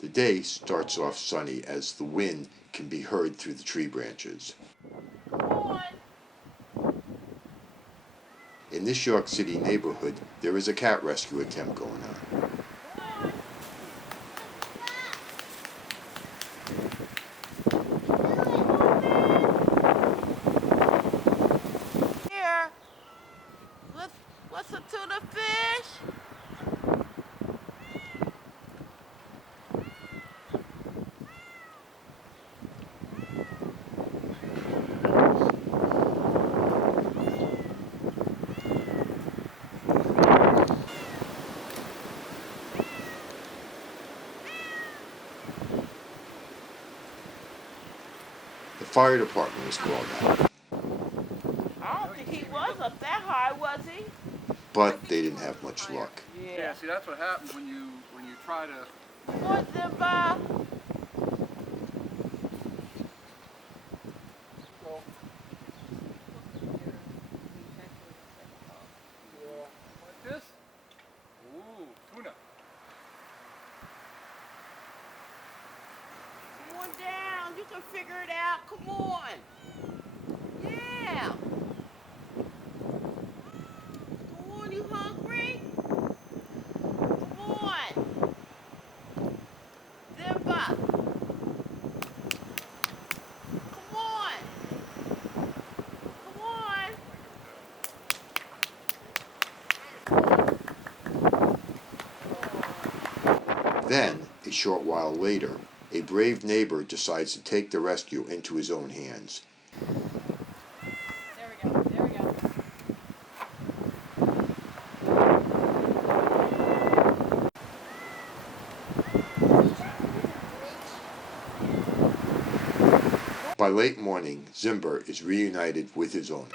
The day starts off sunny as the wind can be heard through the tree branches. In this York City neighborhood, there is a cat rescue attempt going on. Here, what's a tuna fish? The fire department was called out, I don't think he was up that high, was he? but they didn't have much luck. Yeah, see, that's what happens when you try to. Come on, Zimba. Like this? Ooh, tuna. Come on down. You can figure it out. Come on. Yeah. Come on, you hungry? Come on. Zimba. Come on. Come on. Then, a short while later, a brave neighbor decides to take the rescue into his own hands. There we go. There we go. By late morning, Zimba is reunited with his owner.